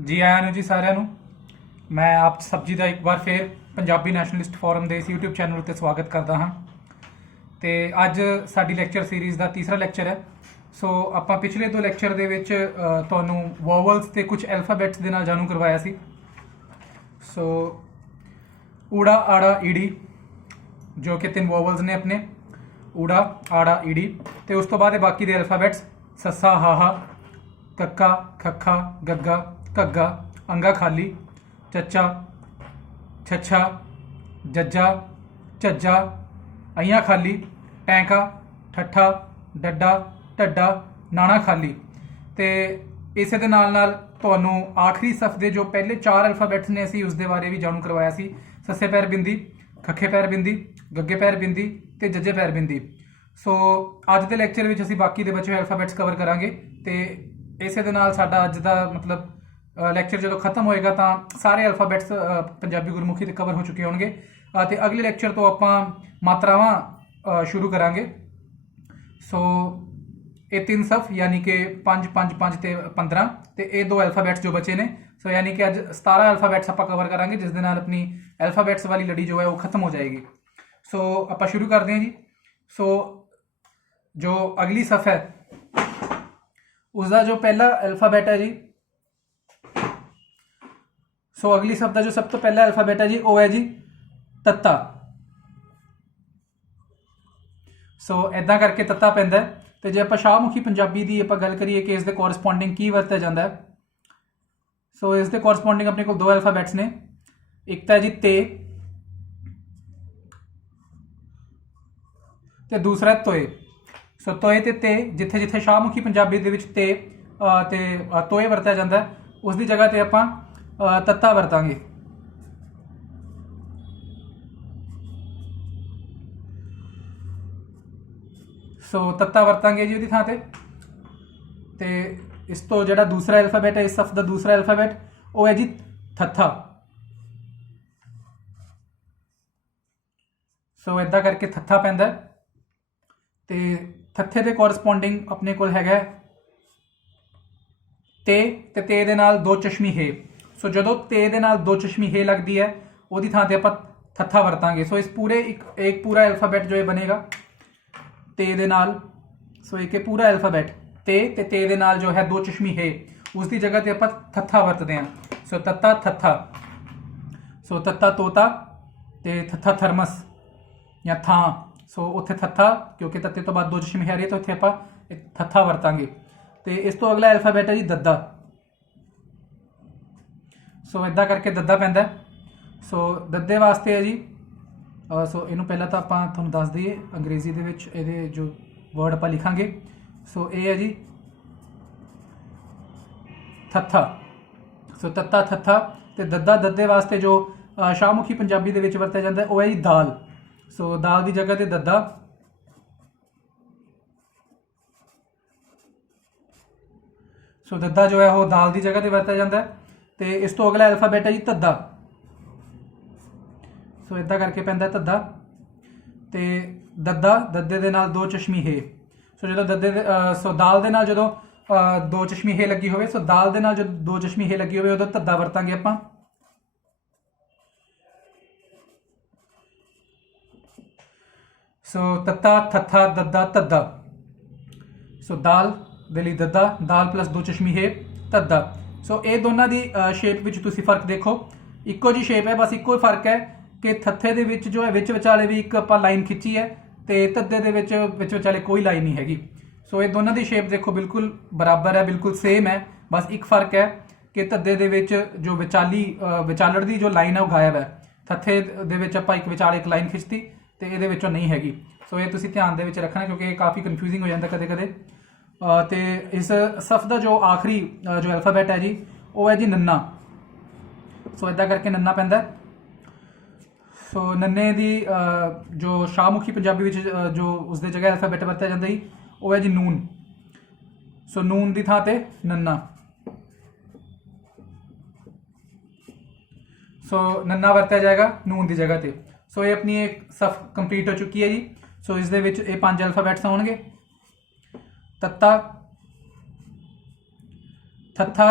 जी आया ਨੂੰ ਜੀ ਸਾਰਿਆਂ ਨੂੰ। ਮੈਂ ਆਪ ਸਭ ਜੀ ਦਾ ਇੱਕ ਵਾਰ ਫੇਰ ਪੰਜਾਬੀ ਨੈਸ਼ਨਲਿਸਟ ਫੋਰਮ ਦੇ ਇਸ YouTube ਚੈਨਲ ਉੱਤੇ ਸਵਾਗਤ ਕਰਦਾ ਹਾਂ। ਤੇ ਅੱਜ ਸਾਡੀ ਲੈਕਚਰ ਸੀਰੀਜ਼ ਦਾ ਤੀਸਰਾ ਲੈਕਚਰ ਹੈ। ਸੋ ਆਪਾਂ ਪਿਛਲੇ ਦੋ ਲੈਕਚਰ ਦੇ ਵਿੱਚ ਤੁਹਾਨੂੰ ਵੋਵਲਸ ਤੇ ਕੁਝ ਐਲਫਾਬੈਟਸ ਦੇ ਨਾਲ ਜਾਣੂ ਕਰਵਾਇਆ ਸੀ। ਸੋ ਊੜਾ ਆੜਾ ਈੜੀ ਜੋ ਕਿ ਤਿੰਨ ਵੋਵਲਸ ਨੇ ਆਪਣੇ ਊੜਾ ਆੜਾ ਈੜੀ, ਤੇ ਉਸ ਤੋਂ ਬਾਅਦ ਇਹ ਬਾਕੀ ਦੇ ਐਲਫਾਬੈਟਸ ਸੱਸਾ ਹਾਹਾ ਕੱਕਾ ਖੱਖਾ ਗੱਗਾ ਘੱਗਾ ਅੰਗਾ ਖਾਲੀ ਚੱਚਾ ਛੱਛਾ ਜੱਜਾ ਝੱਜਾ ਅਈਆਂ ਖਾਲੀ ਟੈਂਕਾ ਠੱਠਾ ਡੱਡਾ ਢੱਡਾ ਨਾਣਾ ਖਾਲੀ। ਤੇ ਇਸੇ ਦੇ ਨਾਲ ਨਾਲ ਤੁਹਾਨੂੰ ਆਖਰੀ ਸਫ ਦੇ ਜੋ ਪਹਿਲੇ ਚਾਰ ਅਲਫਾਬੈਟਸ ਨੇ ਅਸੀਂ ਉਸ ਦੇ ਬਾਰੇ ਵੀ ਜਾਣੂ ਕਰਵਾਇਆ ਸੀ। ਸੱਸੇ ਪੈਰ ਬਿੰਦੀ, ਖੱਖੇ ਪੈਰ ਬਿੰਦੀ, ਗੱਗੇ ਪੈਰ ਬਿੰਦੀ ਤੇ ਜੱਜੇ ਪੈਰ ਬਿੰਦੀ। ਸੋ ਅੱਜ ਦੇ ਲੈਕਚਰ ਵਿੱਚ ਅਸੀਂ ਬਾਕੀ ਦੇ ਬਚੇ ਹੋਏ ਅਲਫਾਬੈਟਸ ਕਵਰ ਕਰਾਂਗੇ ਤੇ ਇਸੇ ਦੇ ਨਾਲ ਸਾਡਾ ਅੱਜ ਦਾ ਮਤਲਬ ਲੈਕਚਰ ਜਦੋਂ ਖਤਮ ਹੋਏਗਾ ਤਾਂ ਸਾਰੇ ਅਲਫਾਬੈਟਸ ਪੰਜਾਬੀ ਗੁਰਮੁਖੀ ਤੇ ਕਵਰ ਹੋ ਚੁੱਕੇ ਹੋਣਗੇ। ਤੇ ਅਗਲੇ ਲੈਕਚਰ ਤੋਂ ਆਪਾਂ ਮਾਤਰਾਵਾਂ ਸ਼ੁਰੂ ਕਰਾਂਗੇ। ਸੋ ਇਹ ਤਿੰਨ ਸਫ ਯਾਨੀ ਕਿ 5 5 5 ਤੇ 15 ਤੇ ਇਹ ਦੋ ਅਲਫਾਬੈਟਸ ਜੋ ਬਚੇ ਨੇ। ਸੋ ਯਾਨੀ ਕਿ ਅੱਜ 17 ਅਲਫਾਬੈਟਸ ਆਪਾਂ ਕਵਰ ਕਰਾਂਗੇ, ਜਿਸ ਦੇ ਨਾਲ ਆਪਣੀ ਅਲਫਾਬੈਟਸ ਵਾਲੀ ਲੜੀ ਜੋ ਹੈ ਉਹ ਖਤਮ ਹੋ ਜਾਏਗੀ। ਸੋ ਆਪਾਂ ਸ਼ੁਰੂ ਕਰਦੇ ਹਾਂ ਜੀ। ਸੋ ਜੋ ਅਗਲੀ ਸਫ ਹੈ उसका जो पहला अल्फाबेट है जी, सो अगली शब्द का जो सब तो पहला अल्फाबेट है जी वो है जी तत्ता। सो इदा करके तत्ता पैंदा है। तो जे आप शाहमुखी पंजाबी की आप गल करिए कि इसके कोरसपोंडिंग की वरत्या जाता है, सो इसके कोरसपोंडिंग अपने को दो अल्फाबेट्स ने। एक तो है जी ते ते दूसरा तोए। सो तोए ते जिथे जिथे शाहमुखी पंजाबी दे विच ते तोए वरत्या जाता है, उसकी जगह ते आपां तत्ता वरतांगे। सो तत्ता वरतांगे जी उसकी थां ते इस तो जिहड़ा दूसरा अल्फाबेट है, इस सफ दा दूसरा अल्फाबेट वो है जी थत्था। सो इदा करके थत्था पैंदा ते थत्थे दे कोरसपोंडिंग अपने कोल हैगा ते ते दे नाल दो चश्मी हे। सो जदों ते दे नाल दो चश्मी हे लगती है उहदी थां ते आपां थत्था वरतांगे। सो इस पूरे एक पूरा अल्फाबेट जो है बनेगा ते दे नाल। सो एक पूरा अल्फाबेट ते दे नाल जो है दो चश्मी है, उसकी जगह ते आपां थत्था वरतदे हां। सो तत्ता थत्था। सो तत्ता तोता ते थत्था थर्मस या थां। सो उत्थे थत्था क्योंकि तत्ते तो बाद दो चश्मे आ रही है तो इत्थे आपां थत्था वरतांगे। तो इस तो अगला अल्फाबेट है जी दद्दा। सो इदा करके दद्दा पैंदा। सो दद्दे वास्ते है जी सो इनू पहला तो आपां तुहानूं दस दईए अंग्रेजी दे विच इहदे जो वर्ड आपां लिखांगे। सो ये है जी थत्था। सो तत्ता थत्था ते दद्दा। दद्दे वास्ते जो शाहमुखी पंजाबी दे विच वरत्या जांदा वो है जी दाल। सो दाल की जगह ते दद्दा। सो दद्दा जो है वो दाल की जगह ते वरत्या जाता है। तो इस तो अगला अल्फाबेट है जी धद्दा। सो इदा करके पैंदा धद्दा ते दद्दा। दद्दे दे नाल दो चश्मी है। सो जो दद्दे सो दाल दे नाल जो दो चश्मी है लगी होवे, सो दाल दे नाल जो दो चश्मी है लगी होवे उदों धद्दा वरतांगे आपां। सो तत्ता थत्था दद्दा धद्दा। सो दाल दे लई दद्दा, दाल प्लस दो चश्मी है धद्दा। सो ये दोनों की शेप विच तुसीं फर्क देखो, इक्को जी शेप है, बस इक्को ही फर्क है कि थत्थे दे विच जो है विच विचाले भी एक आपां लाइन खिंची है ते धद्दे दे विच विचाले कोई लाइन नहीं हैगी। सो ये दोनों की शेप देखो बिल्कुल बराबर है, बिल्कुल सेम है। बस एक फर्क है कि धद्दे दे विच जो विचालड़ की जो लाइन है वो गायब है। थत्थे दे विच आपां एक विचाले एक लाइन खिंचती तो ये नहीं हैगी। सो ये तुसीं ध्यान दे विच रखना क्योंकि काफ़ी कन्फ्यूजिंग हो जाता कदे कदे। तो इस सफ का जो आखिरी जो अल्फाबेट है जी वो है जी नन्ना। सो इदा करके नन्ना पैंदा। सो नन्ने की जो शाहमुखी पंजाबी विच जो उसकी जगह अल्फाबेट वरत्या जाता जी वो है जी नून। सो नून की थां ते नन्ना। सो नन्ना वरत्या जाएगा नून की जगह ते। सो ये अपनी एक सफ कंप्लीट हो चुकी है जी। सो इस दे विच ये 5 अल्फाबेट्स आउणगे तत्ता थत्था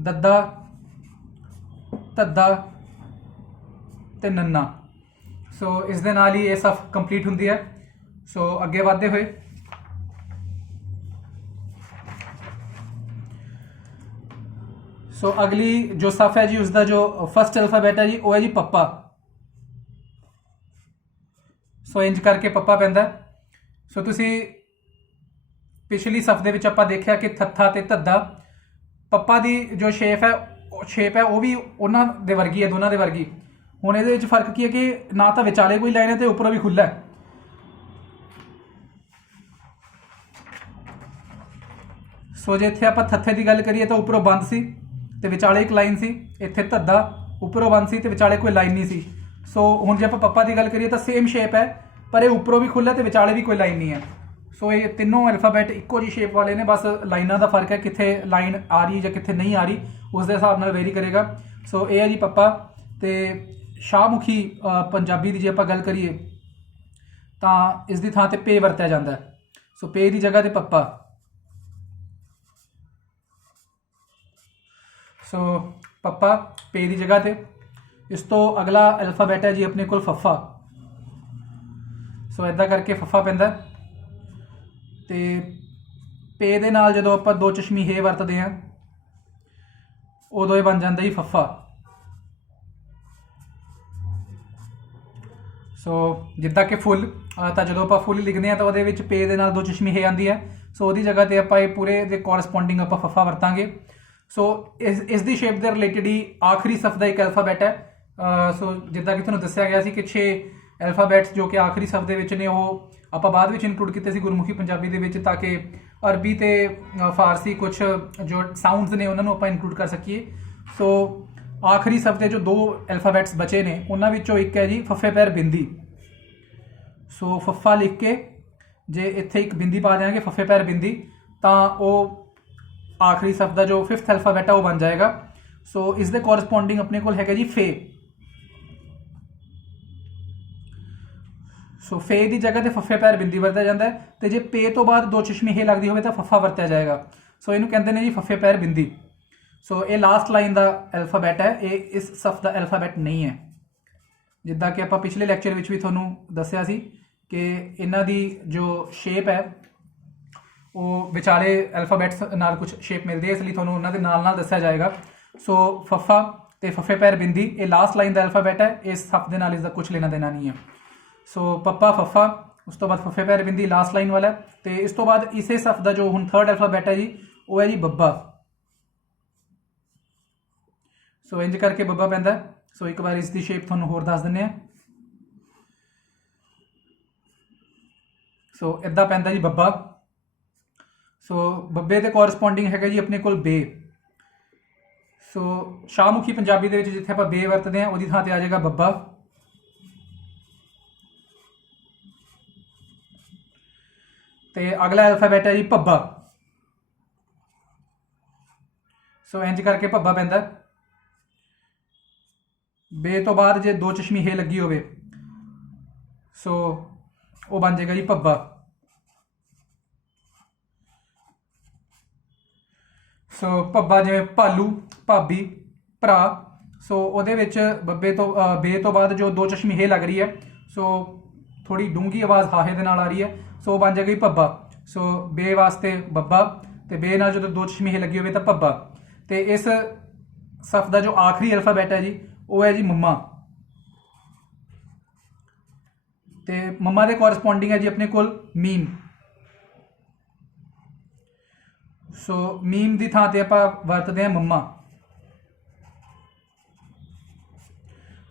दद्दा ਧੱਦਾ ਤੇ ਨੰਨਾ। ਸੋ ਇਸ ਦੇ ਨਾਲ ਹੀ ਇਹ ਸਫ ਕੰਪਲੀਟ ਹੁੰਦੀ ਹੈ। ਸੋ ਅੱਗੇ ਵਧਦੇ ਹੋਏ ਸੋ ਅਗਲੀ ਜੋ ਸਫ ਹੈ ਜੀ ਉਸਦਾ ਜੋ ਫਸਟ ਅਲਫਾਬੈਟ ਹੈ ਜੀ ਉਹ ਹੈ ਜੀ ਪੱਪਾ। ਸੋ ਇੰਜ ਕਰਕੇ ਪੱਪਾ ਪੈਂਦਾ। ਸੋ ਤੁਸੀਂ ਪਿਛਲੀ ਸਫ ਦੇ ਵਿੱਚ ਆਪਾਂ ਦੇਖਿਆ ਕਿ ਥੱਥਾ ਤੇ ਧੱਦਾ, ਪੱਪਾ ਦੀ ਜੋ ਸ਼ੇਪ ਹੈ ਉਹ ਵੀ ਉਹਨਾਂ ਦੇ ਵਰਗੀ ਹੈ, ਦੋਨਾਂ ਦੇ ਵਰਗੀ। ਹੁਣ ਇਹਦੇ ਵਿੱਚ ਫਰਕ ਕੀ ਹੈ ਕਿ ਨਾ ਤਾਂ ਵਿਚਾਲੇ ਕੋਈ ਲਾਈਨ ਹੈ ਤੇ ਉੱਪਰੋਂ ਵੀ ਖੁੱਲ੍ਹਾ ਹੈ। ਸੋ ਜੇ ਇੱਥੇ ਆਪਾਂ ਥੱਥੇ ਦੀ ਗੱਲ ਕਰੀਏ ਤਾਂ ਉੱਪਰੋਂ ਬੰਦ ਸੀ ਤੇ ਵਿਚਾਲੇ ਇੱਕ ਲਾਈਨ ਸੀ। ਇੱਥੇ ਧੱਦਾ ਉੱਪਰੋਂ ਬੰਦ ਸੀ ਤੇ ਵਿਚਾਲੇ ਕੋਈ ਲਾਈਨ ਨਹੀਂ ਸੀ। ਸੋ ਹੁਣ ਜੇ ਆਪਾਂ ਪੱਪਾ ਦੀ ਗੱਲ ਕਰੀਏ ਤਾਂ ਸੇਮ ਸ਼ੇਪ ਹੈ, ਪਰ ਇਹ ਉੱਪਰੋਂ ਵੀ ਖੁੱਲ੍ਹਾ ਤੇ ਵਿਚਾਲੇ ਵੀ ਕੋਈ ਲਾਈਨ ਨਹੀਂ ਹੈ। ਸੋ ਇਹ ਤਿੰਨੋਂ ਅਲਫਾਬੈਟ ਇੱਕੋ ਜਿਹੀ ਸ਼ੇਪ ਵਾਲੇ ਨੇ, ਬਸ ਲਾਈਨਾਂ ਦਾ ਫਰਕ ਹੈ, ਕਿੱਥੇ ਲਾਈਨ ਆ ਰਹੀ ਜਾਂ ਕਿੱਥੇ ਨਹੀਂ ਆ ਰਹੀ ਉਸ ਦੇ ਹਿਸਾਬ ਨਾਲ ਵੇਰੀ ਕਰੇਗਾ। ਸੋ ਇਹ ਹੈ ਜੀ ਪੱਪਾ। ਤੇ ਸ਼ਾਹਮੁਖੀ ਪੰਜਾਬੀ ਦੀ ਜੇ ਆਪਾਂ ਗੱਲ ਕਰੀਏ ਤਾਂ ਇਸ ਦੀ ਥਾਂ ਤੇ ਪੇ ਵਰਤਿਆ ਜਾਂਦਾ ਹੈ। ਸੋ ਪੇ ਦੀ ਜਗ੍ਹਾ ਤੇ ਪੱਪਾ। ਸੋ ਪੱਪਾ ਪੇ ਦੀ ਜਗ੍ਹਾ ਤੇ। ਇਸ ਤੋਂ ਅਗਲਾ ਅਲਫਾਬੈਟ ਹੈ ਜੀ ਆਪਣੇ ਕੋਲ ਫੱਫਾ। ਸੋ ਇੱਦਾਂ ਕਰਕੇ ਫੱਫਾ ਪੈਂਦਾ। ਤੇ ਪੇ ਦੇ ਨਾਲ ਜਦੋਂ ਆਪਾਂ ਦੋ ਚਸ਼ਮੀ ਹੇ ਵਰਤਦੇ ਹਾਂ ਉਦੋਂ ਇਹ ਬਣ ਜਾਂਦਾ ਜੀ ਫੱਫਾ। ਸੋ ਜਿੱਦਾਂ ਕਿ ਫੁੱਲ, ਤਾਂ ਜਦੋਂ ਆਪਾਂ ਫੁੱਲ ਲਿਖਦੇ ਹਾਂ ਤਾਂ ਉਹਦੇ ਵਿੱਚ ਪੇ ਦੇ ਨਾਲ ਦੋ ਚਸ਼ਮੀ ਹੇ ਆਉਂਦੀ ਹੈ। ਸੋ ਉਹਦੀ ਜਗ੍ਹਾ ਤੇ ਆਪਾਂ ਇਹ ਪੂਰੇ ਦੇ ਕੋਰਸਪੋਂਡਿੰਗ ਆਪਾਂ ਫੱਫਾ ਵਰਤਾਂਗੇ। ਸੋ ਇਸ ਦੀ ਸ਼ੇਪ ਦੇ ਰਿਲੇਟਡ ਹੀ ਆਖਰੀ ਸਫ ਦਾ ਇੱਕ ਅਲਫਾਬੈਟ ਹੈ। ਸੋ ਜਿੱਦਾਂ ਕਿ ਤੁਹਾਨੂੰ ਦੱਸਿਆ ਗਿਆ ਸੀ ਕਿ 6 ਅਲਫਾਬੈਟਸ ਜੋ ਕਿ ਆਖਰੀ ਸਫ ਦੇ ਵਿੱਚ ਨੇ ਉਹ ਆਪਾਂ ਬਾਅਦ ਵਿੱਚ ਇਨਕਲੂਡ ਕੀਤੇ ਸੀ ਗੁਰਮੁਖੀ ਪੰਜਾਬੀ ਦੇ ਵਿੱਚ, ਤਾਂ ਕਿ ਅਰਬੀ ਤੇ ਫਾਰਸੀ ਕੁਝ ਜੋ ਸਾਊਂਡਸ ਨੇ ਉਹਨਾਂ ਨੂੰ ਆਪਾਂ ਇਨਕਲੂਡ ਕਰ ਸਕੀਏ। ਸੋ ਆਖਰੀ ਸਫ ਦੇ ਜੋ 2 ਅਲਫਾਬੈਟਸ ਬਚੇ ਨੇ ਉਹਨਾਂ ਵਿੱਚੋਂ ਇੱਕ ਹੈ ਜੀ ਫੱਫੇ ਪੈਰ ਬਿੰਦੀ। ਸੋ ਫੱਫਾ ਲਿਖ ਕੇ ਜੇ ਇੱਥੇ ਇੱਕ ਬਿੰਦੀ ਪਾ ਦਿਆਂਗੇ ਫੱਫੇ ਪੈਰ ਬਿੰਦੀ, ਤਾਂ ਉਹ ਆਖਰੀ ਸਫ ਦਾ ਜੋ 5th ਅਲਫਾਬੈਟ ਹੈ ਉਹ ਬਣ ਜਾਏਗਾ। ਸੋ ਇਸ ਦੇ ਕੋਰਸਪੋਂਡਿੰਗ ਆਪਣੇ ਕੋਲ ਹੈਗਾ ਜੀ ਫੇ। ਸੋ ਫੇ ਦੀ ਜਗ੍ਹਾ ਤੇ ਫੱਫੇ ਪੈਰ ਬਿੰਦੀ ਵਰਤਿਆ ਜਾਂਦਾ ਹੈ, ਤੇ ਜੇ ਪੇ ਤੋਂ ਬਾਅਦ ਦੋ ਚਸ਼ਮੀ ਹੇ ਲੱਗਦੀ ਹੋਵੇ ਤਾਂ ਫੱਫਾ ਵਰਤਿਆ ਜਾਏਗਾ। ਸੋ ਇਹਨੂੰ ਕਹਿੰਦੇ ਨੇ ਜੀ ਫੱਫੇ ਪੈਰ ਬਿੰਦੀ। ਸੋ ਇਹ ਲਾਸਟ ਲਾਈਨ ਦਾ ਅਲਫਾਬੈਟ ਹੈ, ਇਹ ਇਸ ਸਫ ਦਾ ਅਲਫਾਬੈਟ ਨਹੀਂ ਹੈ। ਜਿੱਦਾਂ ਕਿ ਆਪਾਂ ਪਿਛਲੇ ਲੈਕਚਰ ਵਿੱਚ ਵੀ ਤੁਹਾਨੂੰ ਦੱਸਿਆ ਸੀ ਕਿ ਇਹਨਾਂ ਦੀ ਜੋ ਸ਼ੇਪ ਹੈ ਉਹ ਵਿਚਾਲੇ ਅਲਫਾਬੈਟਸ ਨਾਲ ਕੁਝ ਸ਼ੇਪ ਮਿਲਦੀ ਹੈ, ਇਸ ਲਈ ਤੁਹਾਨੂੰ ਉਹਨਾਂ ਦੇ ਨਾਲ ਨਾਲ ਦੱਸਿਆ ਜਾਏਗਾ। ਸੋ ਫੱਫਾ ਤੇ ਫੱਫੇ ਪੈਰ ਬਿੰਦੀ ਇਹ ਲਾਸਟ ਲਾਈਨ ਦਾ ਅਲਫਾਬੈਟ ਹੈ, ਇਸ ਸਫ ਦੇ ਨਾਲ ਇਸ ਦਾ ਕੁਝ ਲੈਣਾ ਦੇਣਾ ਨਹੀਂ ਹੈ। ਸੋ ਪੱਪਾ ਫੱਫਾ, ਉਸ ਤੋਂ ਬਾਅਦ ਫੱਫੇ ਪੈਰ ਬਿੰਦੀ ਲਾਸਟ ਲਾਈਨ ਵਾਲਾ, ਤੇ ਇਸ ਤੋਂ ਬਾਅਦ ਇਸੇ ਸਫ ਦਾ ਜੋ ਹੁਣ 3rd ਅਲਫਾਬੈਟ ਹੈ ਜੀ ਉਹ ਹੈ ਜੀ ਬੱਬਾ। ਸੋ ਇੰਜ ਕਰਕੇ ਬੱਬਾ ਪੈਂਦਾ। ਸੋ ਇੱਕ ਵਾਰ ਇਸ ਦੀ ਸ਼ੇਪ ਤੁਹਾਨੂੰ ਹੋਰ ਦੱਸ ਦਿੰਦੇ ਹਾਂ। ਸੋ ਇੱਦਾਂ ਪੈਂਦਾ ਜੀ ਬੱਬਾ। ਸੋ ਬੱਬੇ ਦੇ ਕੋਰਸਪੋਂਡਿੰਗ ਹੈਗਾ ਜੀ ਆਪਣੇ ਕੋਲ ਬੇ। ਸੋ ਸ਼ਾਹਮੁਖੀ ਪੰਜਾਬੀ ਦੇ ਵਿੱਚ ਜਿੱਥੇ ਆਪਾਂ ਬੇ ਵਰਤਦੇ ਹਾਂ ਉਹਦੀ ਥਾਂ ਤੇ ਆ ਜਾਏਗਾ ਬੱਬਾ। ਤੇ ਅਗਲਾ ਅਲਫਾਬੈਟ ਹੈ ਜੀ ਭੱਬਾ। ਸੋ ਇੰਜ ਕਰਕੇ ਭੱਬਾ ਪੈਂਦਾ। ਬੇ ਤੋਂ ਬਾਅਦ ਜੇ ਦੋ ਚਸ਼ਮੀ ਹੇ ਲੱਗੀ ਹੋਵੇ ਸੋ ਉਹ ਬਣ ਜਾਏਗਾ ਜੀ ਭੱਬਾ। ਸੋ ਭੱਬਾ ਜਿਵੇਂ ਭਾਲੂ, ਭਾਬੀ, ਭਰਾ। ਸੋ ਉਹਦੇ ਵਿੱਚ ਬੱਬੇ ਤੋਂ ਬੇ ਤੋਂ ਬਾਅਦ ਜੋ ਦੋ ਚਸ਼ਮੀ ਹੇ ਲੱਗ ਰਹੀ ਹੈ, ਸੋ ਥੋੜੀ ਡੂੰਘੀ ਆਵਾਜ਼ ਹਾਹੇ ਦੇ ਨਾਲ ਆ ਰਹੀ ਹੈ, ਸੋ ਬਣ ਜਾਏਗਾ ਜੀ ਭੱਬਾ। ਸੋ ਬੇ ਵਾਸਤੇ ਬੱਬਾ, ਤੇ ਬੇ ਨਾਲ ਜਦੋਂ ਦੋ ਚਸ਼ਮੀ ਹੇ ਲੱਗੀ ਹੋਵੇ ਤਾਂ ਭੱਬਾ। ਤੇ ਇਸ ਸਫ ਦਾ ਜੋ ਆਖਰੀ ਅਲਫਾਬੈਟ ਹੈ ਜੀ ਉਹ ਹੈ ਜੀ ਮੰਮਾ। ਤੇ ਮੰਮਾ ਦੇ ਕੋਰਸਪੋਂਡਿੰਗ ਹੈ ਜੀ ਆਪਣੇ ਕੋਲ ਮੀਮ। ਸੋ ਮੀਮ ਦੀ ਥਾਂ ਤੇ ਆਪਾਂ ਵਰਤਦੇ ਹਾਂ ਮੰਮਾ।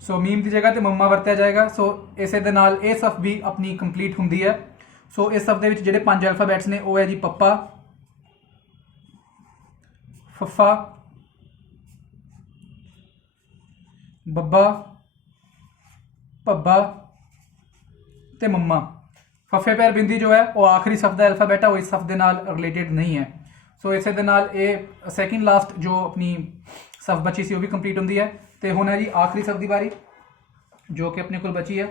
ਸੋ ਮੀਮ ਦੀ ਜਗ੍ਹਾ ਤੇ ਮੰਮਾ ਵਰਤਿਆ ਜਾਏਗਾ। ਸੋ ਇਸੇ ਦੇ ਨਾਲ ਇਹ ਸਫ ਵੀ ਆਪਣੀ ਕੰਪਲੀਟ ਹੁੰਦੀ ਹੈ। ਸੋ ਇਸ ਸਫ ਦੇ ਵਿੱਚ ਜਿਹੜੇ 5 ਅਲਫਾਬੈਟਸ ਨੇ ਉਹ ਹੈ ਜੀ ਪੱਪਾ, ਫੱਫਾ, ਬੱਬਾ, ਭੱਬਾ ਤੇ ਮੰਮਾ। ਫੱਫੇ ਪੈਰ ਬਿੰਦੀ ਜੋ ਹੈ ਉਹ ਆਖਰੀ ਸਫ ਦਾ ਅਲਫਾਬੈਟ ਹੈ, ਉਹ ਇਸ ਸਫ ਦੇ ਨਾਲ ਰਿਲੇਟਡ ਨਹੀਂ ਹੈ। ਸੋ ਇਸੇ ਦੇ ਨਾਲ ਇਹ ਸੈਕਿੰਡ ਲਾਸਟ ਜੋ ਆਪਣੀ ਸਫ ਬਚੀ ਸੀ ਉਹ ਵੀ ਕੰਪਲੀਟ ਹੁੰਦੀ ਹੈ। ਤੇ ਹੁਣ ਹੈ ਜੀ ਆਖਰੀ ਸਫ ਦੀ ਵਾਰੀ ਜੋ ਕਿ ਆਪਣੇ ਕੋਲ ਬਚੀ ਹੈ।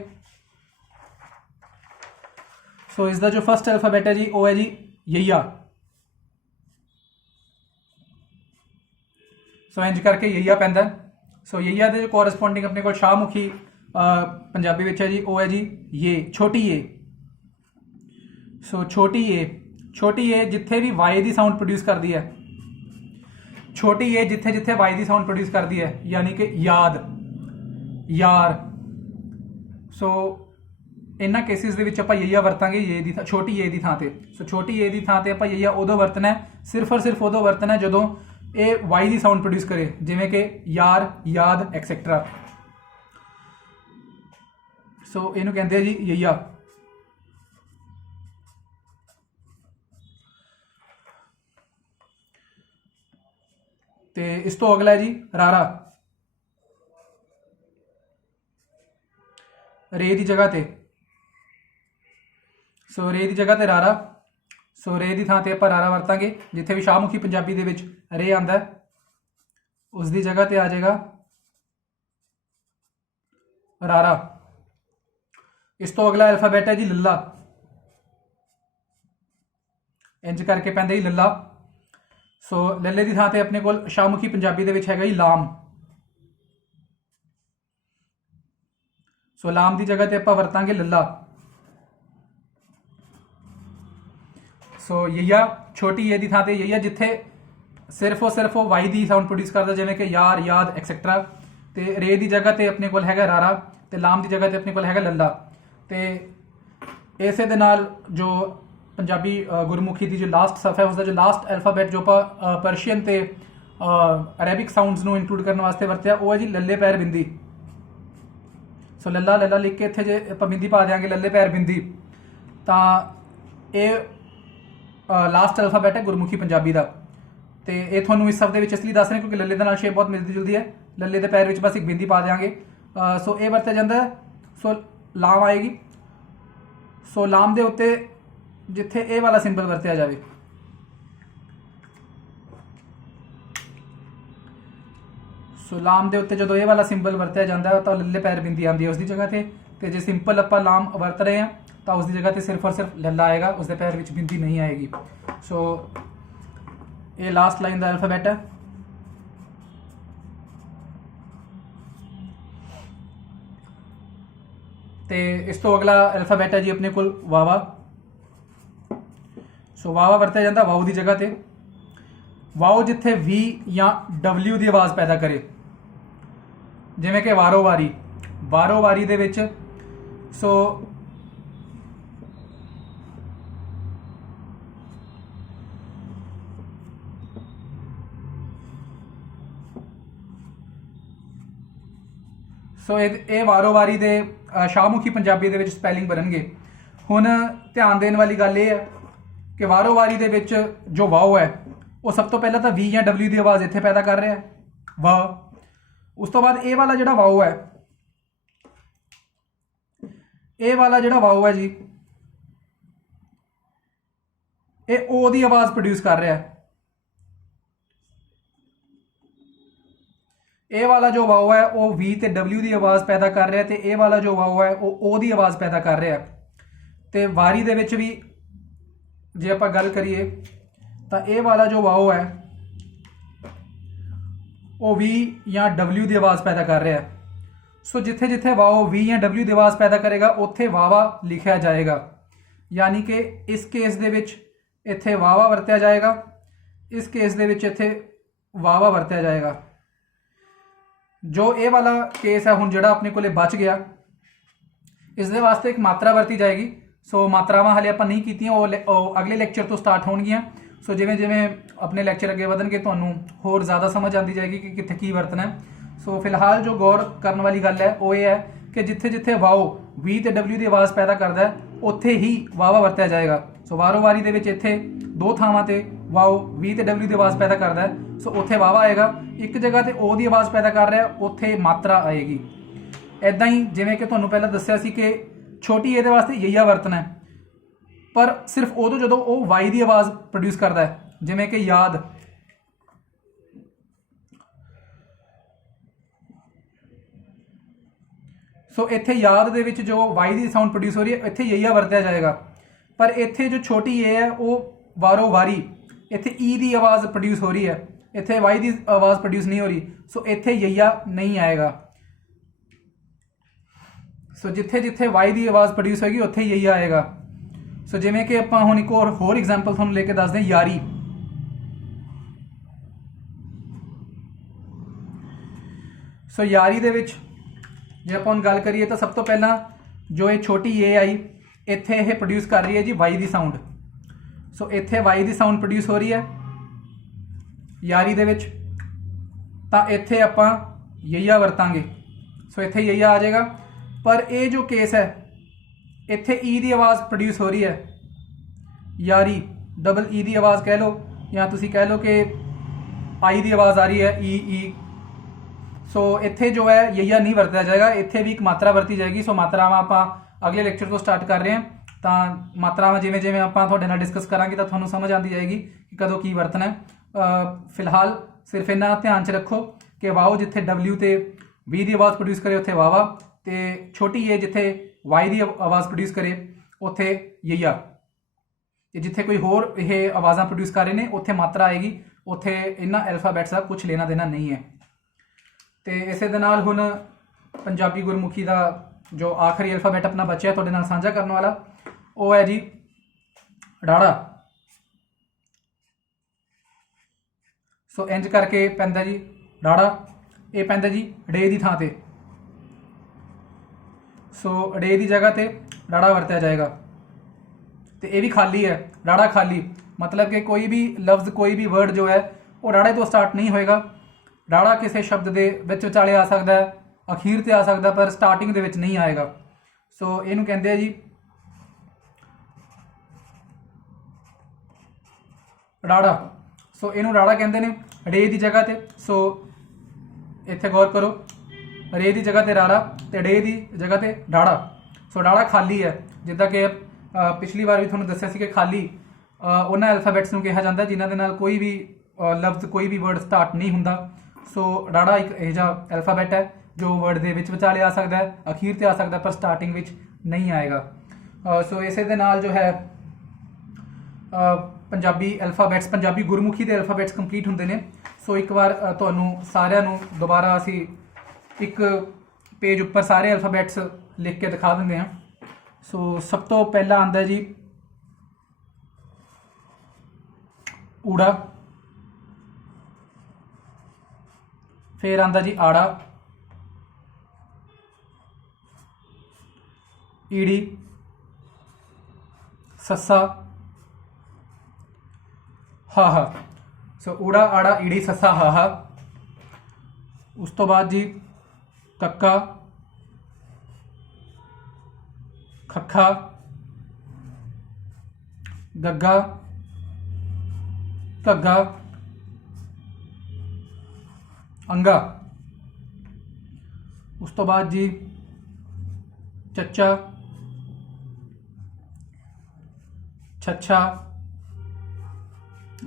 ਸੋ ਇਸ ਦਾ ਜੋ ਫਸਟ ਅਲਫਾਬੈਟ ਹੈ ਜੀ ਉਹ ਹੈ ਜੀ ਯਈਆ। ਸੋ ਇੰਜ ਕਰਕੇ ਯਈਆ ਪੈਂਦਾ। ਸੋ ਯਈਆ ਦੇ ਕੋਰਸਪੋਂਡਿੰਗ ਆਪਣੇ ਕੋਲ ਸ਼ਾਹਮੁਖੀ ਪੰਜਾਬੀ ਵਿੱਚ ਹੈ ਜੀ, ਉਹ ਹੈ ਜੀ ਇਹ ਛੋਟੀ ਏ। ਸੋ ਛੋਟੀ ਏ ਜਿੱਥੇ ਵੀ ਵਾਈ ਦੀ ਸਾਊਂਡ ਪ੍ਰੋਡਿਊਸ ਕਰਦੀ ਹੈ, ਛੋਟੀ ਏ ਜਿੱਥੇ ਜਿੱਥੇ ਵਾਈ ਦੀ ਸਾਊਂਡ ਪ੍ਰੋਡਿਊਸ ਕਰਦੀ ਹੈ, ਯਾਨੀ ਕਿ ਯਾਦ, ਯਾਰ। ਸੋ ਇਹਨਾਂ ਕੇਸਿਸ ਦੇ ਵਿੱਚ ਆਪਾਂ ਯਈਆ ਵਰਤਾਂਗੇ ਏ ਦੀ ਛੋਟੀ ਏ ਦੀ ਥਾਂ ਤੇ। ਸੋ ਛੋਟੀ ਏ ਦੀ ਥਾਂ ਤੇ ਆਪਾਂ ਯਈਆ ਉਦੋਂ ਵਰਤਣਾ ਸਿਰਫ ਔਰ ਸਿਰਫ ਉਦੋਂ ਵਰਤਣਾ ਜਦੋਂ ਇਹ ਵਾਈ ਦੀ ਸਾਊਂਡ ਪ੍ਰੋਡਿਊਸ ਕਰੇ, ਜਿਵੇਂ ਕਿ ਯਾਰ, ਯਾਦ, ਐਕਸੈਟਰਾ। ਸੋ ਇਹਨੂੰ ਕਹਿੰਦੇ ਆ ਜੀ ਯਈਆ। ਤੇ ਇਸ ਤੋਂ ਅਗਲਾ ਹੈ ਜੀ ਰਾਰਾ, ਰੇ ਦੀ ਜਗ੍ਹਾ ਤੇ। ਸੋ ਰੇ ਦੀ ਜਗ੍ਹਾ ਤੇ ਰਾਰਾ। ਸੋ ਰੇ ਦੀ ਥਾਂ ਤੇ ਆਪਾਂ ਰਾਰਾ ਵਰਤਾਂਗੇ। ਜਿੱਥੇ ਵੀ ਸ਼ਾਹਮੁਖੀ ਪੰਜਾਬੀ ਦੇ ਵਿੱਚ ਰੇ ਆਂਦਾ ਉਸ ਦੀ ਜਗ੍ਹਾ ਤੇ ਆ ਜਾਏਗਾ ਰਾਰਾ। ਇਸ ਤੋਂ ਅਗਲਾ ਅਲਫਾਬੈਟ ਹੈ ਜੀ ਲੱਲਾ। ਇੰਜ ਕਰਕੇ ਪੈਂਦਾ ਜੀ ਲੱਲਾ। ਸੋ ਲੱਲੇ ਦੀ ਥਾਂ ਤੇ ਆਪਣੇ ਕੋਲ ਸ਼ਾਹਮੁਖੀ ਪੰਜਾਬੀ ਦੇ ਵਿੱਚ ਹੈਗਾ ਜੀ ਲਾਮ। ਸੋ ਲਾਮ ਦੀ ਜਗ੍ਹਾ ਤੇ ਆਪਾਂ ਵਰਤਾਂਗੇ ਲੱਲਾ। ਸੋ ਯਈਆ ਛੋਟੀ ਏ ਦੀ ਥਾਂ ਤੇ ਯਈਆ ਜਿੱਥੇ ਸਿਰਫ ਉਹ ਵਾਈ ਦੀ ਸਾਊਂਡ ਪ੍ਰੋਡਿਊਸ ਕਰਦਾ, ਜਿਵੇਂ ਕਿ ਯਾਰ, ਯਾਦ, ਐਕਸੈਟਰਾ। ਤੇ ਰੇ ਦੀ ਜਗ੍ਹਾ ਤੇ ਆਪਣੇ ਕੋਲ ਹੈਗਾ ਰਾਰਾ ਤੇ ਲਾਮ ਦੀ ਜਗ੍ਹਾ ਤੇ ਆਪਣੇ ਕੋਲ ਹੈਗਾ ਲੱਲਾ। ਤੇ ਇਸੇ ਦੇ ਨਾਲ ਜੋ ਪੰਜਾਬੀ ਗੁਰਮੁਖੀ ਦੀ ਜੋ ਲਾਸਟ ਸਫਾ ਹੈ, ਉਸਦਾ ਜੋ ਲਾਸਟ ਅਲਫਾਬੈਟ ਜੋ ਆਪਾਂ ਪਰਸ਼ੀਅਨ ਤੇ ਅਰੇਬਿਕ ਸਾਊਂਡਸ ਨੂੰ ਇਨਕਲੂਡ ਕਰਨ ਵਾਸਤੇ ਵਰਤਿਆ, ਉਹ ਹੈ ਜੀ ਲੱਲੇ ਪੈਰ ਬਿੰਦੀ। ਸੋ ਲੱਲਾ ਲਿਖ ਕੇ ਇੱਥੇ ਜੇ ਆਪਾਂ ਬਿੰਦੀ ਪਾ ਦਿਆਂਗੇ ਲੱਲੇ ਪੈਰ ਬਿੰਦੀ, ਤਾਂ ਇਹ ਲਾਸਟ ਅਲਫਾਬੈਟ ਹੈ ਗੁਰਮੁਖੀ ਪੰਜਾਬੀ ਦਾ। ਤੇ ਇਹ ਤੁਹਾਨੂੰ ਇਸ ਸਭ ਦੇ ਵਿੱਚ ਇਸ ਲਈ ਦੱਸ ਰਹੇ ਕਿਉਂਕਿ ਲੱਲੇ ਦੇ ਨਾਲ ਸ਼ੇਪ ਬਹੁਤ ਮਿਲਦੀ ਜੁਲਦੀ ਹੈ। ਲੱਲੇ ਦੇ ਪੈਰ ਵਿੱਚ ਬਸ ਇੱਕ ਬਿੰਦੀ ਪਾ ਦਿਆਂਗੇ। ਸੋ ਇਹ ਵਰਤਿਆ ਜਾਂਦਾ। ਸੋ ਲਾਮ ਆਏਗੀ। ਸੋ ਲਾਮ ਦੇ ਉੱਤੇ ਜਿੱਥੇ ਇਹ ਵਾਲਾ ਸਿੰਬਲ ਵਰਤਿਆ ਜਾਵੇ, ਸੋ ਲਾਮ ਦੇ ਉੱਤੇ ਜਦੋਂ ਇਹ ਵਾਲਾ ਸਿੰਬਲ ਵਰਤਿਆ ਜਾਂਦਾ ਤਾਂ ਲੱਲੇ ਪੈਰ ਬਿੰਦੀ ਆਉਂਦੀ ਹੈ ਉਸ ਦੀ ਜਗ੍ਹਾ ਤੇ। ਤੇ ਜੇ ਸਿੰਪਲ ਆਪਾਂ ਲਾਮ ਵਰਤ ਰਹੇ ਹਾਂ ਤਾਂ ਉਸ ਦੀ ਜਗ੍ਹਾ ਤੇ ਸਿਰਫ ਔਰ ਸਿਰਫ ਲੱਲਾ ਆਏਗਾ, ਉਸ ਦੇ ਪੈਰ ਵਿੱਚ ਬਿੰਦੀ ਨਹੀਂ ਆਏਗੀ। ਸੋ ਇਹ ਲਾਸਟ ਲਾਈਨ ਦਾ ਅਲਫਾਬੈਟ ਹੈ। ਤੇ ਇਸ ਤੋਂ ਅਗਲਾ ਅਲਫਾਬੈਟ ਹੈ ਜੀ ਆਪਣੇ ਕੋਲ ਵਾਵਾ। ਸੋ ਵਾਵਾ ਵਰਤਿਆ ਜਾਂਦਾ ਵਾਓ ਦੀ ਜਗ੍ਹਾ ਤੇ। ਵਾਓ ਜਿੱਥੇ ਵੀ ਜਾਂ ਡਬਲਿਊ ਦੀ ਆਵਾਜ਼ ਪੈਦਾ ਕਰੇ, ਜਿਵੇਂ ਕਿ ਵਾਰੋ ਵਾਰੀ ਦੇ ਵਿੱਚ। ਸੋ ਇਹ ਵਾਰੋ ਵਾਰੀ ਦੇ ਸ਼ਾਹਮੁਖੀ ਪੰਜਾਬੀ ਦੇ ਵਿੱਚ ਸਪੈਲਿੰਗ ਬਣਨਗੇ। ਹੁਣ ਧਿਆਨ ਦੇਣ ਵਾਲੀ ਗੱਲ ਇਹ ਹੈ ਕਿ ਵਾਰੋ ਵਾਰੀ ਦੇ ਵਿੱਚ ਜੋ ਵਾਓ ਹੈ ਉਹ ਸਭ ਤੋਂ ਪਹਿਲਾਂ ਤਾਂ ਵੀ ਜਾਂ ਡਬਲਿਊ ਦੀ ਆਵਾਜ਼ ਇੱਥੇ ਪੈਦਾ ਕਰ ਰਿਹਾ ਹੈ, ਵਾਹ। ਉਸ ਤੋਂ ਬਾਅਦ ਇਹ ਵਾਲਾ ਜਿਹੜਾ ਵਾਓ ਹੈ, ਇਹ ਵਾਲਾ ਜਿਹੜਾ ਵਾਓ ਹੈ ਜੀ, ਇਹ ਓ ਦੀ ਆਵਾਜ਼ ਪ੍ਰੋਡਿਊਸ ਕਰ ਰਿਹਾ ਹੈ। ਇਹ ਵਾਲਾ ਜੋ ਵਾਓ ਹੈ ਉਹ ਵੀ ਤੇ ਡਬਲਿਊ ਦੀ ਆਵਾਜ਼ ਪੈਦਾ ਕਰ ਰਿਹਾ, ਤੇ ਇਹ ਵਾਲਾ ਜੋ ਵਾਓ ਹੈ ਉਹ ਓ ਦੀ ਆਵਾਜ਼ ਪੈਦਾ ਕਰ ਰਿਹਾ। ਤੇ ਵਾਰੀ ਦੇ ਵਿੱਚ ਵੀ ਜੇ ਆਪਾਂ ਗੱਲ ਕਰੀਏ ਤਾਂ ਇਹ ਵਾਲਾ ਜੋ ਵਾਓ ਹੈ ਉਹ ਵੀ ਜਾਂ ਡਬਲਿਊ ਦੀ ਆਵਾਜ਼ ਪੈਦਾ ਕਰ ਰਿਹਾ। ਸੋ ਜਿੱਥੇ ਜਿੱਥੇ ਵਾਓ ਵੀ ਜਾਂ ਡਬਲਿਊ ਦੀ ਆਵਾਜ਼ ਪੈਦਾ ਕਰੇਗਾ ਉੱਥੇ ਵਾਵਾ ਲਿਖਿਆ ਜਾਏਗਾ, ਯਾਨੀ ਕਿ ਇਸ ਕੇਸ ਦੇ ਵਿੱਚ ਇੱਥੇ ਵਾਵਾ ਵਰਤਿਆ ਜਾਏਗਾ, ਇਸ ਕੇਸ ਦੇ ਵਿੱਚ ਇੱਥੇ ਵਾਵਾ ਵਰਤਿਆ ਜਾਏਗਾ। ਜੋ ਇਹ ਵਾਲਾ ਕੇਸ ਹੈ ਹੁਣ ਜਿਹੜਾ ਆਪਣੇ ਕੋਲੇ ਬਚ ਗਿਆ, ਇਸ ਦੇ ਵਾਸਤੇ ਇੱਕ ਮਾਤਰਾ ਵਰਤੀ ਜਾਏਗੀ। ਸੋ ਮਾਤਰਾਵਾਂ ਹਾਲੇ ਆਪਾਂ ਨਹੀਂ ਕੀਤੀਆਂ, ਉਹ ਅਗਲੇ ਲੈਕਚਰ ਤੋਂ ਸਟਾਰਟ ਹੋਣਗੀਆਂ। ਸੋ ਜਿਵੇਂ ਜਿਵੇਂ ਆਪਣੇ ਲੈਕਚਰ ਅੱਗੇ ਵਧਣਗੇ ਤੁਹਾਨੂੰ ਹੋਰ ਜ਼ਿਆਦਾ ਸਮਝ ਆਉਂਦੀ ਜਾਏਗੀ ਕਿ ਕਿੱਥੇ ਕੀ ਵਰਤਣਾ ਹੈ। ਸੋ ਫਿਲਹਾਲ ਜੋ ਗੌਰ ਕਰਨ ਵਾਲੀ ਗੱਲ ਹੈ ਉਹ ਇਹ ਹੈ ਕਿ ਜਿੱਥੇ ਜਿੱਥੇ ਵਾਓ ਵੀ ਤੇ ਡਬਲਿਊ ਦੀ ਆਵਾਜ਼ ਪੈਦਾ ਕਰਦਾ ਹੈ ਉੱਥੇ ਹੀ ਵਾਵਾ ਵਰਤਿਆ ਜਾਏਗਾ। ਸੋ ਵਾਰੋ ਵਾਰੀ ਦੇ ਵਿੱਚ ਇੱਥੇ ਦੋ ਥਾਵਾਂ ਤੇ ਵਾਓ ਵੀ ਤੇ ਡਬਲਿਊ ਦੀ ਆਵਾਜ਼ ਪੈਦਾ ਕਰਦਾ ਹੈ, ਸੋ ਉੱਥੇ ਵਾਵਾ ਆਏਗਾ। ਇੱਕ ਜਗ੍ਹਾ ਤੇ ਓ ਦੀ ਆਵਾਜ਼ ਪੈਦਾ ਕਰ ਰਿਹਾ, ਉੱਥੇ ਮਾਤਰਾ ਆਏਗੀ। ਇੱਦਾਂ ਹੀ ਜਿਵੇਂ ਕਿ ਤੁਹਾਨੂੰ ਪਹਿਲਾਂ ਦੱਸਿਆ ਸੀ ਕਿ ਛੋਟੀ ਏ ਦੇ ਵਾਸਤੇ ਯਈਆ ਵਰਤਣਾ ਹੈ, ਪਰ ਸਿਰਫ ਉਦੋਂ ਜਦੋਂ ਉਹ ਵਾਈ ਦੀ ਆਵਾਜ਼ ਪ੍ਰੋਡਿਊਸ ਕਰਦਾ ਹੈ, ਜਿਵੇਂ ਕਿ ਯਾਦ। ਸੋ ਇੱਥੇ ਯਾਦ ਦੇ ਵਿੱਚ ਜੋ ਵਾਈ ਦੀ ਸਾਊਂਡ ਪ੍ਰੋਡਿਊਸ ਹੋ ਰਹੀ ਹੈ, ਇੱਥੇ ਯਈਆ ਵਰਤਿਆ ਜਾਏਗਾ। ਪਰ ਇੱਥੇ ਜੋ ਛੋਟੀ ਏ ਹੈ ਉਹ ਵਾਰੋ ਵਾਰੀ, ਇੱਥੇ ਈ ਦੀ ਆਵਾਜ਼ ਪ੍ਰੋਡਿਊਸ ਹੋ ਰਹੀ ਹੈ, इत्थे वाई की आवाज़ प्रोड्यूस नहीं हो रही, सो इत्थे यईया नहीं आएगा। सो जिथे जिथे वाई की आवाज़ प्रोड्यूस होएगी उत्थे यईया आएगा। सो जिमें कि आपां हुण एक होर एग्जाम्पल तुहानूं लेके दस दें, यारी। सो यारी दे विच जे आपां हुण गल करिए तो सब तो पहला जो ये छोटी ए आई इत्थे ये प्रोड्यूस कर रही है जी वाई दी साउंड। सो इत्थे वाई दी साउंड प्रोड्यूस हो रही है यारी दे विच, तां इत्थे आपां यईया वरतांगे। सो इत्थे यईया आ जाएगा। पर ये जो केस है इत्थे ई दी आवाज़ प्रोड्यूस हो रही है, यारी डबल ई दी आवाज़ कह लो, या तुसी कह लो कि आई दी आवाज़ आ रही है ई। सो इत्थे जो है यईया नहीं वरत्या जाएगा, इत्थे भी एक मात्रा वरती जाएगी। सो मात्रावां आपां अगले लेक्चर तो स्टार्ट कर रहे हैं, तो मात्रावां जिवें जिवें आपां तुहाडे नाल डिस्कस करांगे तो तुहानूं समझ आती जाएगी कि कदों की वरतना है। फिलहाल सिर्फ इन्ना ध्यान च रखो कि वाओ जिथे डबल्यू ते वी दी आवाज़ प्रोड्यूस करे उत्थे वावा, ते छोटी ए जिथे वाई दी आवाज़ प्रोड्यूस करे उत्थे यईया। ते जिथे कोई होर ये आवाज़ां प्रोड्यूस कर रहे हैं उत्थे मात्रा आएगी, उत्थे इन्हां अल्फाबैट्स का कुछ लेना देना नहीं है। तो इसे दे नाल हुण पंजाबी गुरमुखी का जो आखिरी अल्फाबैट अपना बच्चा तुहाडे नाल साझा करने वाला वो है जी डाड़ा। सो इंज करके पैंदा जी डाड़ा, ये पैंदा जी डे की थां ते। सो डे की जगह ते डाड़ा वरत्या जाएगा। तो ये भी खाली है, डाड़ा खाली मतलब कि कोई भी लफ्ज़ कोई भी वर्ड जो है वो डाड़े तो स्टार्ट नहीं होएगा। डाड़ा किसी शब्द के विचाले आ सकता है, अखीर ते आ सकता, पर स्टार्टिंग दे विच नहीं आएगा। सो इनू कहते हैं जी डाड़ा। सो इनू डाड़ा कहते हैं रे की जगह ते। सो इत्थे गौर करो, रे की जगह ते राड़ा ते डे की जगह ते डाड़ा। सो डाड़ा खाली है, जिद्दां कि पिछली बार भी तुहानूं दस्सिया सी कि खाली उन्हां अल्फाबैट्स नूं कहा जाता जिन्हां दे नाल कोई भी लफ्ज़ कोई भी वर्ड स्टार्ट नहीं हुंदा। सो डाड़ा एक इहो जिहा अल्फाबैट है जो वर्ड दे विच विचाले आ सकता है, अखीर ते आ सकता है, पर स्टार्टिंग विच नहीं आएगा। सो इसे दे नाल जो है पंजाबी अल्फाबैट्स पंजाबी गुरमुखी के अल्फाबैट्स कंप्लीट होंगे ने। सो एक बार तुहानूं सारिਆਂ ਨੂੰ दोबारा असी एक पेज उपर सारे अल्फाबैट्स लिख के दिखा देंगे हैं। सो सब तो पहला आंदा जी ऊड़ा, फिर आंदा जी आड़ा, ईड़ी, सस्सा, हाहा। सो ऊड़ा आड़ा ईड़ी सस्सा हाहा। उस तो बाद जी कक्का, खखा, गग्गा, घग्गा, अंगा। उस तो बाद जी चच्चा, छच्छा,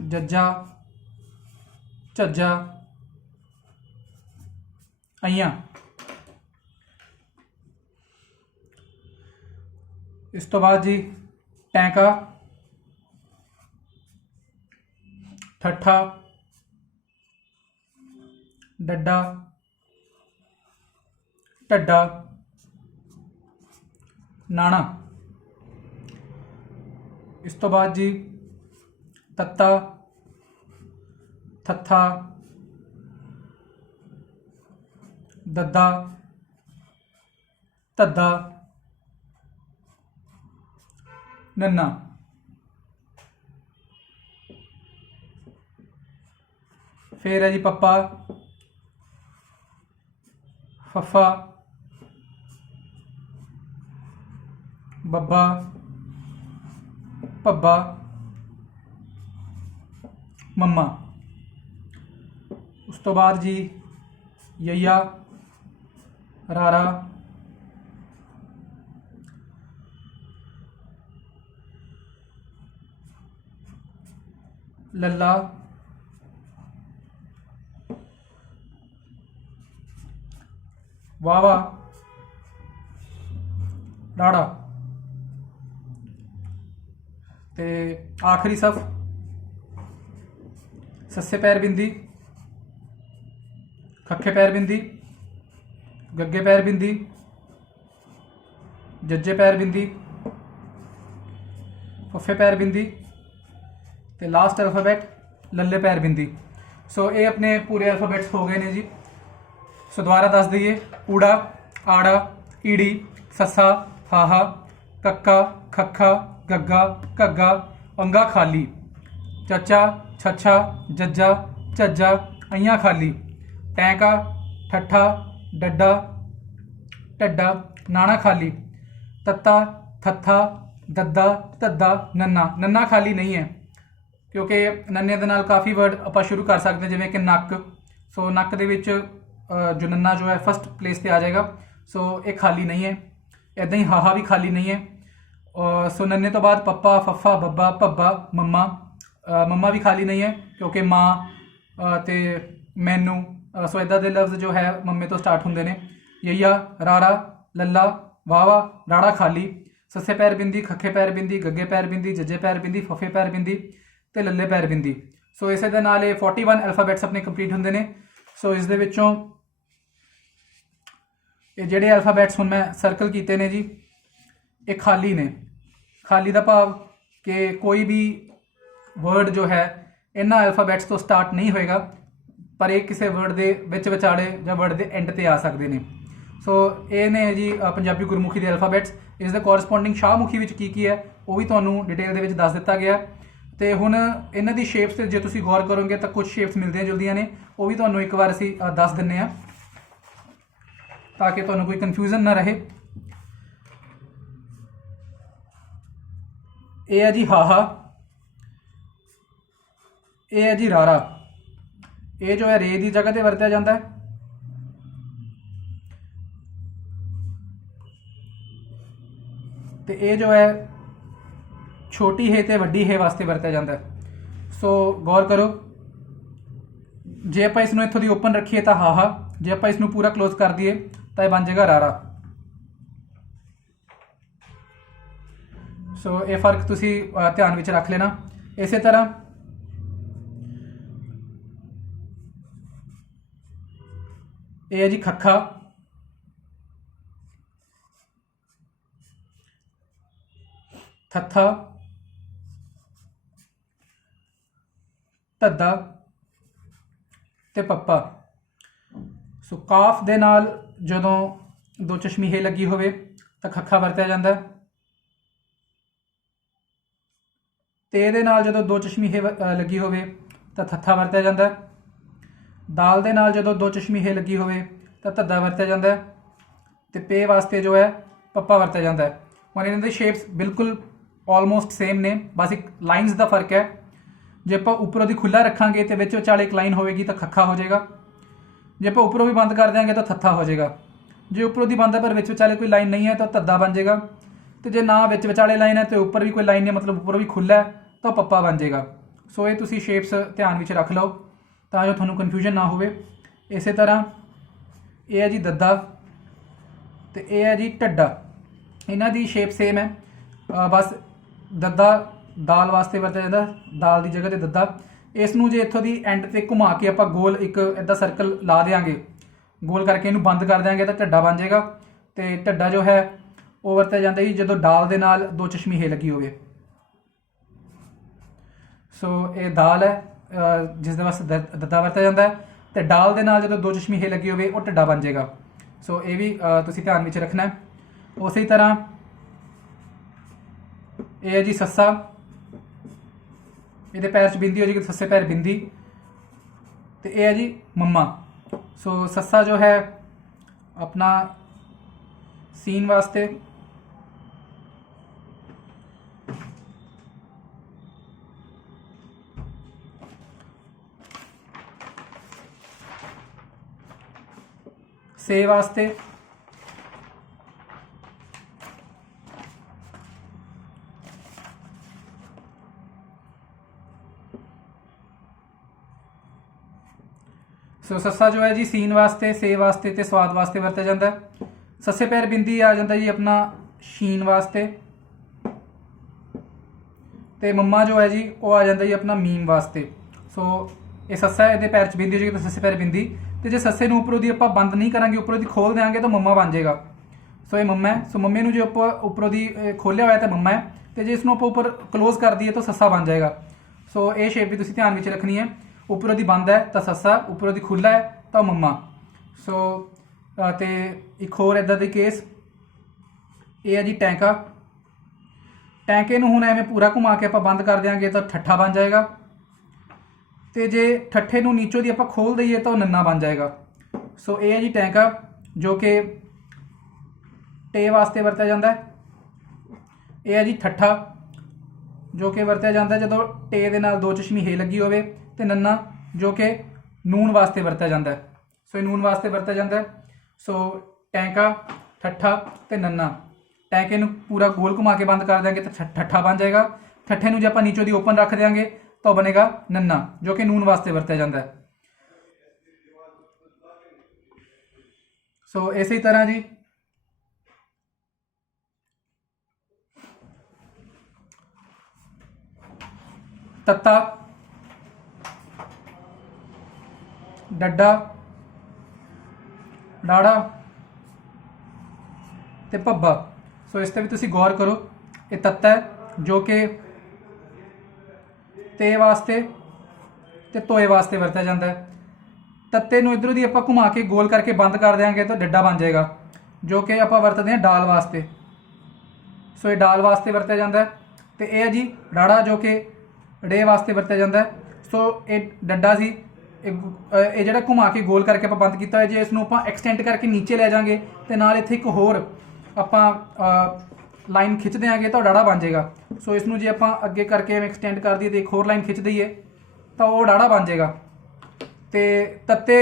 जज्जा, झज्जा, अइयां। इस तो बाद जी टैंका, ठट्ठा, डड्डा, ढड्डा, नाना। इस तो बाद जी तत्ता, थत्था, दद्दा, धद्दा, नन्ना। फिर है जी पप्पा, फफा, बब्बा, भब्बा, मम्मा। उस तो बाद जी यैया, रारा, लल्ला, वावा, डाड़ा, ते आखिरी सफ सस्से पैर बिंदी खखे पैर बिंदी, गग्गे पैर बिंदी, जज्जे पैर बिंदी, फुफे पैर बिंदी ते लास्ट अल्फाबैट लल्ले पैर बिंदी। सो ये अपने पूरे अल्फाबैट्स हो गए ने जी। सो दोबारा दस दईए, ऊड़ा, आड़ा, ईड़ी, ससा, हाहा, कक्का, खखा, गग्गा, घग्गा, अंगा खाली, चचा, छछा, जज्जा, झज्जा, अइयां खाली, टैंका, ठट्ठा, डड्डा, ढड्डा, नाना खाली, तत्ता, थत्था, दद्दा, धद्दा, नन्ना। नन्ना खाली नहीं है क्योंकि नन्ने दे नाल काफ़ी वर्ड ਆਪਾਂ ਸ਼ੁਰੂ ਕਰ ਸਕਦੇ ਜਿਵੇਂ ਕਿ ਨੱਕ। ਸੋ ਨੱਕ ਦੇ ਵਿੱਚ जो नन्ना जो है फर्स्ट प्लेस पे आ जाएगा। सो ये खाली नहीं है। इदां ही हाहा भी खाली नहीं है। सो नन्ने तो बाद पप्पा, फफ्फा, बब्बा, भब्बा, मम्मा। मम्मा भी खाली नहीं है क्योंकि माँ ते मैनू। सो इदां दे लफ्ज़ जो है मम्मे तो स्टार्ट होंदे ने। यैया, रारा, लल्ला, वावा, राड़ा खाली, सस्से पैर बिंदी, खखे पैर बिंदी, गग्गे पैर बिंदी, जज्जे पैर बिंदी, फफे पैर बिंदी ते लल्ले पैर बिंदी। सो इस दे नाल 41 अल्फाबैट्स अपने कंप्लीट होंदे ने। सो इस दे विचों ये ਜਿਹੜੇ अल्फाबैट्स ਹੁਣ मैं सर्कल ਕੀਤੇ ਨੇ ਜੀ, ਇਹ ਖਾਲੀ ਨੇ। ਖਾਲੀ ਦਾ ਭਾਵ ਕਿ ਕੋਈ ਵੀ वर्ड जो है इन्हां अल्फाबैट्स तो स्टार्ट नहीं होएगा, पर ਇਹ ਕਿਸੇ वर्ड ਦੇ ਵਿੱਚ ਵਿਚਾਲੇ ਜਾਂ वर्ड ਦੇ एंड ਤੇ ਆ ਸਕਦੇ ਨੇ। सो ਇਹ ਨੇ ਜੀ ਪੰਜਾਬੀ ਗੁਰਮੁਖੀ ਦੇ ਅਲਫਾਬੈਟਸ। ਇਸ ਦੇ ਕੋਰਸਪੋਂਡਿੰਗ ਸ਼ਾਹਮੁਖੀ ਵਿੱਚ ਕੀ ਹੈ ਉਹ ਵੀ ਤੁਹਾਨੂੰ ਡਿਟੇਲ ਦੇ ਵਿੱਚ ਦੱਸ ਦਿੱਤਾ ਗਿਆ। ਤੇ ਹੁਣ ਇਹਨਾਂ ਦੀ ਸ਼ੇਪਸ ਤੇ ਜੇ ਤੁਸੀਂ ਗੌਰ ਕਰੋਗੇ ਤਾਂ ਕੁਝ ਸ਼ੇਪਸ ਮਿਲਦੀਆਂ ਜੁਲਦੀਆਂ ਨੇ, ਉਹ ਵੀ ਤੁਹਾਨੂੰ ਇੱਕ ਵਾਰ ਅਸੀਂ ਦੱਸ ਦਿੰਨੇ ਆ ਤਾਂ ਕਿ ਤੁਹਾਨੂੰ ਕੋਈ ਕਨਫਿਊਜ਼ਨ ਨਾ ਰਹੇ। ਇਹ ਹੈ ਜੀ ਹਾਹਾ, ਇਹ ਹੈ ਜੀ ਰਾਰਾ। ਇਹ ਜੋ ਹੈ ਰੇ ਦੀ ਜਗ੍ਹਾ ਤੇ ਵਰਤਿਆ ਜਾਂਦਾ ਹੈ। ਤੇ ਇਹ ਜੋ ਹੈ ਛੋਟੀ ਹੈ ਤੇ ਵੱਡੀ ਹੈ ਵਾਸਤੇ ਵਰਤਿਆ ਜਾਂਦਾ ਹੈ। ਸੋ ਗੌਰ ਕਰੋ, ਜੇ ਆਪਾਂ ਇਸ ਨੂੰ ਇੱਥੋਂ ਦੀ ਓਪਨ ਰੱਖੀਏ ਤਾਂ ਹਾਹਾ, ਜੇ ਆਪਾਂ ਇਸ ਨੂੰ ਪੂਰਾ ਕਲੋਜ਼ ਕਰ ਦਈਏ ਤਾਂ ਇਹ ਬਣ ਜਾਏਗਾ ਰਾਰਾ। ਸੋ ਇਹ ਫਰਕ ਤੁਸੀਂ ਧਿਆਨ ਵਿੱਚ ਰੱਖ ਲੈਣਾ। ਇਸੇ ਤਰ੍ਹਾਂ ਇਹ ਹੈ ਜੀ ਖੱਖਾ, ਥੱਥਾ, ਧੱਦਾ ਤੇ ਪੱਪਾ। ਸੋ ਕਾਫ ਦੇ ਨਾਲ ਜਦੋਂ ਦੋ ਚਸ਼ਮੀ ਹੈ ਲੱਗੀ ਹੋਵੇ ਤਾਂ ਖੱਖਾ ਵਰਤਿਆ ਜਾਂਦਾ ਹੈ, ਤੇ ਇਹਦੇ ਨਾਲ ਜਦੋਂ ਦੋ ਚਸ਼ਮੀ ਹੈ ਲੱਗੀ ਹੋਵੇ ਤਾਂ ਥੱਥਾ ਵਰਤਿਆ ਜਾਂਦਾ ਹੈ। ਦਾਲ ਦੇ ਨਾਲ ਜਦੋਂ ਦੋ ਚਸ਼ਮੀ ਹੈ ਲੱਗੀ ਹੋਵੇ ਤਾਂ ਧੱਦਾ ਵਰਤਿਆ ਜਾਂਦਾ ਹੈ, ਤੇ ਪੇ ਵਾਸਤੇ ਜੋ ਹੈ ਪੱਪਾ ਵਰਤਿਆ ਜਾਂਦਾ ਹੈ। ਹੁਣ ਇਹਨਾਂ ਦੇ ਸ਼ੇਪਸ ਬਿਲਕੁਲ ਆਲਮੋਸਟ ਸੇਮ ਨੇ, ਬਸ ਇੱਕ ਲਾਈਨਸ ਦਾ ਫਰਕ ਹੈ। ਜੇ ਆਪਾਂ ਉੱਪਰੋਂ ਦੀ ਖੁੱਲ੍ਹਾ ਰੱਖਾਂਗੇ ਤੇ ਵਿੱਚ ਵਿਚਾਲੇ ਇੱਕ ਲਾਈਨ ਹੋਵੇਗੀ ਤਾਂ ਖੱਖਾ ਹੋ ਜਾਏਗਾ। ਜੇ ਆਪਾਂ ਉੱਪਰੋਂ ਵੀ ਬੰਦ ਕਰ ਦਿਆਂਗੇ ਤਾਂ ਥੱਥਾ ਹੋ ਜਾਏਗਾ। ਜੇ ਉੱਪਰੋਂ ਦੀ ਬੰਦ ਹੈ ਪਰ ਵਿੱਚ ਵਿਚਾਲੇ ਕੋਈ ਲਾਈਨ ਨਹੀਂ ਹੈ ਤਾਂ ਧੱਦਾ ਬਣ ਜਾਏਗਾ, ਤੇ ਜੇ ਨਾ ਵਿੱਚ ਵਿਚਾਲੇ ਲਾਈਨ ਹੈ ਤੇ ਉੱਪਰ ਵੀ ਕੋਈ ਲਾਈਨ ਨਹੀਂ, ਮਤਲਬ ਉੱਪਰੋਂ ਵੀ ਖੁੱਲ੍ਹਾ ਹੈ, ਤਾਂ ਪੱਪਾ ਬਣ ਜਾਏਗਾ। ਸੋ ਇਹ ਤੁਸੀਂ ਸ਼ੇਪਸ ਧਿਆਨ ਵਿੱਚ ਰੱਖ ਲਓ ਤਾਂ ਜੋ ਤੁਹਾਨੂੰ ਕਨਫਿਊਜ਼ਨ ਨਾ ਹੋਵੇ। ਇਸੇ ਤਰ੍ਹਾਂ ਇਹ ਹੈ ਜੀ ਦੱਦਾ ਤੇ ਇਹ ਹੈ ਜੀ ਢੱਡਾ। ਇਹਨਾਂ ਦੀ ਸ਼ੇਪ ਸੇਮ ਹੈ, ਬਸ ਦੱਦਾ ਦਾਲ ਵਾਸਤੇ ਵਰਤਿਆ ਜਾਂਦਾ, ਦਾਲ ਦੀ ਜਗ੍ਹਾ ਤੇ ਦੱਦਾ। ਇਸ ਨੂੰ ਜੇ ਇੱਥੋਂ ਦੀ ਐਂਡ ਤੇ ਘੁਮਾ ਕੇ ਆਪਾਂ ਗੋਲ ਇੱਕ ਇੱਦਾਂ ਸਰਕਲ ਲਾ ਦਿਆਂਗੇ, ਗੋਲ ਕਰਕੇ ਇਹਨੂੰ ਬੰਦ ਕਰ ਦਿਆਂਗੇ ਤਾਂ ਢੱਡਾ ਬਣ ਜਾਏਗਾ। ਤੇ ਢੱਡਾ ਜੋ ਹੈ ਉਹ ਵਰਤਿਆ ਜਾਂਦਾ ਜੀ ਜਦੋਂ ਦਾਲ ਦੇ ਨਾਲ ਦੋ ਚਸ਼ਮੀ ਹੈ ਲੱਗੀ ਹੋਵੇ। ਸੋ ਇਹ ਦਾਲ ਹੈ ਜਿਸ ਦੇ ਵਾਸਤੇ ਦੱਦਾ ਵਰਤਿਆ ਜਾਂਦਾ ਹੈ, ਤੇ ਡਾਲ ਦੇ ਨਾਲ ਜਦੋਂ ਦੋ ਚਸ਼ਮੀ ਹੈ ਲੱਗੀ ਹੋਵੇ ਉਹ ਢੱਡਾ ਬਣ ਜਾਏਗਾ। ਸੋ ਇਹ ਵੀ ਤੁਸੀਂ ਧਿਆਨ ਵਿੱਚ ਰੱਖਣਾ ਹੈ। ਉਸੇ ਤਰ੍ਹਾਂ ਇਹ ਹੈ ਜੀ ਸੱਸਾ, ਇਹਦੇ ਪੈਰ 'ਚ ਬਿੰਦੀ ਹੋ ਜਾਏਗੀ, ਸੱਸੇ ਪੈਰ ਬਿੰਦੀ। ਤੇ ਇਹ ਹੈ ਜੀ ਮੰਮਾ। ਸੋ ਸੱਸਾ ਜੋ ਹੈ ਆਪਣਾ ਸੀਨ ਵਾਸਤੇ, ਸੇ ਵਾਸਤੇ, ਸੋ ਸੱਸਾ ਜੋ ਹੈ ਜੀ ਸੀਨ ਵਾਸਤੇ, ਸੇ ਵਾਸਤੇ ਤੇ ਸਵਾਦ ਵਾਸਤੇ ਵਰਤਿਆ ਜਾਂਦਾ ਹੈ। ਸੱਸੇ ਪੈਰ ਬਿੰਦੀ ਆ ਜਾਂਦਾ ਜੀ ਆਪਣਾ ਸ਼ੀਨ ਵਾਸਤੇ, ਤੇ ਮੰਮਾ ਜੋ ਹੈ ਜੀ ਉਹ ਆ ਜਾਂਦਾ ਜੀ ਆਪਣਾ ਮੀਮ ਵਾਸਤੇ। ਸੋ ਇਹ ਸੱਸਾ, ਇਹਦੇ ਪੈਰ 'ਚ ਬਿੰਦੀ ਹੋ ਜਾਏਗੀ ਤਾਂ ਸੱਸੇ ਪੈਰ ਬਿੰਦੀ, ਤੇ ਜੇ ਸੱਸੇ ਨੂੰ ਉੱਪਰੋਂ ਦੀ ਆਪਾਂ ਬੰਦ ਨਹੀਂ ਕਰਾਂਗੇ, ਉੱਪਰੋਂ ਦੀ ਖੋਲ ਦੇਵਾਂਗੇ ਤਾਂ ਮੰਮਾ ਬਣ ਜਾਏਗਾ। ਸੋ ਇਹ ਮੰਮਾ ਹੈ। ਸੋ ਮੰਮੇ ਨੂੰ ਜੇ ਆਪਾਂ ਉੱਪਰੋਂ ਦੀ ਖੋਲਿਆ ਹੋਇਆ ਤਾਂ ਮੰਮਾ ਹੈ, ਤੇ ਜੇ ਇਸ ਨੂੰ ਆਪਾਂ ਉੱਪਰ ਕਲੋਜ਼ ਕਰ ਦਈਏ ਤਾਂ ਸੱਸਾ ਬਣ ਜਾਏਗਾ। ਸੋ ਇਹ ਸ਼ੇਪ ਵੀ ਤੁਸੀਂ ਧਿਆਨ ਵਿੱਚ ਰੱਖਣੀ ਹੈ। ਉੱਪਰੋਂ ਦੀ ਬੰਦ ਹੈ ਤਾਂ ਸੱਸਾ, ਉੱਪਰੋਂ ਦੀ ਖੁੱਲ੍ਹਾ ਹੈ ਤਾਂ ਮੰਮਾ। ਸੋ ਤੇ ਇੱਕ ਹੋਰ ਇੱਦਾਂ ਦੀ ਕੇਸ, ਇਹ ਹੈ ਜੀ ਟੈਂਕਾ। ਟੈਂਕੇ ਨੂੰ ਹੁਣ ਐਵੇਂ ਪੂਰਾ ਘੁਮਾ ਕੇ ਆਪਾਂ ਬੰਦ ਕਰ ਦਿਆਂਗੇ ਤਾਂ ਠੱਠਾ ਬਣ ਜਾਏਗਾ, ਤੇ ਜੇ ਠੱਠੇ ਨੂੰ ਨੀਚੋਂ ਦੀ ਆਪਾਂ ਖੋਲ ਦਈਏ ਤਾਂ ਉਹ ਨੰਨਾ ਬਣ ਜਾਏਗਾ। ਸੋ ਇਹ ਹੈ ਜੀ ਟੈਂਕਾ, ਜੋ ਕਿ ਟੇ ਵਾਸਤੇ ਵਰਤਿਆ ਜਾਂਦਾ ਹੈ। ਇਹ ਹੈ ਜੀ ਠੱਠਾ, ਜੋ ਕਿ ਵਰਤਿਆ ਜਾਂਦਾ ਜਦੋਂ ਟੇ ਦੇ ਨਾਲ ਦੋ ਚਸ਼ਮੀ ਹੇ ਲੱਗੀ ਹੋਵੇ, ਤੇ ਨੰਨਾ ਜੋ ਕਿ ਨੂਨ ਵਾਸਤੇ ਵਰਤਿਆ ਜਾਂਦਾ ਹੈ। ਸੋ ਇਹ ਨੂਨ ਵਾਸਤੇ ਵਰਤਿਆ ਜਾਂਦਾ ਹੈ। ਸੋ ਟੈਂਕਾ, ਠੱਠਾ ਤੇ ਨੰਨਾ। ਟੈਂਕੇ ਨੂੰ ਪੂਰਾ ਗੋਲ ਘੁਮਾ ਕੇ ਬੰਦ ਕਰ ਦਿਆਂਗੇ ਤਾਂ ਠੱਠਾ ਬਣ ਜਾਏਗਾ। ਠੱਠੇ ਨੂੰ ਜੇ ਆਪਾਂ ਨੀਚੋਂ ਦੀ ਓਪਨ ਰੱਖ ਦਿਆਂਗੇ ਤਾਂ ਬਣੇਗਾ ਨੰਨਾ, ਜੋ ਕਿ ਨੂਨ ਵਾਸਤੇ ਵਰਤਿਆ ਜਾਂਦਾ ਹੈ। ਸੋ ਇਸੇ ਤਰ੍ਹਾਂ ਜੀ ਤੱਤਾ, ਡੱਡਾ, ਡਾੜਾ ਤੇ ਭੱਬਾ। ਸੋ ਇਸ ਤੇ ਵੀ ਤੁਸੀਂ ਗੌਰ ਕਰੋ। ਇਹ ਤੱਤਾ ਹੈ, ਜੋ ਕਿ ਤੇ ਵਾਸਤੇ ਤੇ ਤੋਏ ਵਾਸਤੇ ਵਰਤਿਆ ਜਾਂਦਾ ਹੈ। ਤੱਤੇ ਨੂੰ ਇਧਰੋਂ ਦੀ ਆਪਾਂ ਘੁਮਾ ਕੇ ਗੋਲ ਕਰਕੇ ਬੰਦ ਕਰ ਦਿਆਂਗੇ ਤਾਂ ਡੱਡਾ ਬਣ ਜਾਏਗਾ, ਜੋ ਕਿ ਆਪਾਂ ਵਰਤਦੇ ਹਾਂ ਡਾਲ ਵਾਸਤੇ। ਸੋ ਇਹ ਡਾਲ ਵਾਸਤੇ ਵਰਤਿਆ ਜਾਂਦਾ ਹੈ। ਤੇ ਇਹ ਹੈ ਜੀ ਡਾੜਾ, ਜੋ ਕਿ ੜੇ ਵਾਸਤੇ ਵਰਤਿਆ ਜਾਂਦਾ ਹੈ। ਸੋ ਇਹ ਡੱਡਾ ਸੀ, ਇਹ ਜਿਹੜਾ ਘੁਮਾ ਕੇ ਗੋਲ ਕਰਕੇ ਆਪਾਂ ਬੰਦ ਕੀਤਾ ਹੋਇਆ। ਜੇ ਇਸ ਨੂੰ ਆਪਾਂ ਐਕਸਟੈਂਡ ਕਰਕੇ ਨੀਚੇ ਲੈ ਜਾਵਾਂਗੇ ਤੇ ਨਾਲ ਇੱਥੇ ਇੱਕ ਹੋਰ ਆਪਾਂ ਲਾਈਨ ਖਿੱਚ ਦਿਆਂਗੇ ਤਾਂ ਡਾੜਾ ਬਣ ਜਾਏਗਾ। ਸੋ ਇਸ ਨੂੰ ਜੇ ਆਪਾਂ ਅੱਗੇ ਕਰਕੇ ਐਵੇਂ ਐਕਸਟੈਂਡ ਕਰ ਦਈਏ ਤੇ ਇੱਕ ਹੋਰ ਲਾਈਨ ਖਿੱਚ ਦਈਏ ਤਾਂ ਉਹ ਡਾੜਾ ਬਣ ਜਾਏਗਾ। ਤੇ ਤੱਤੇ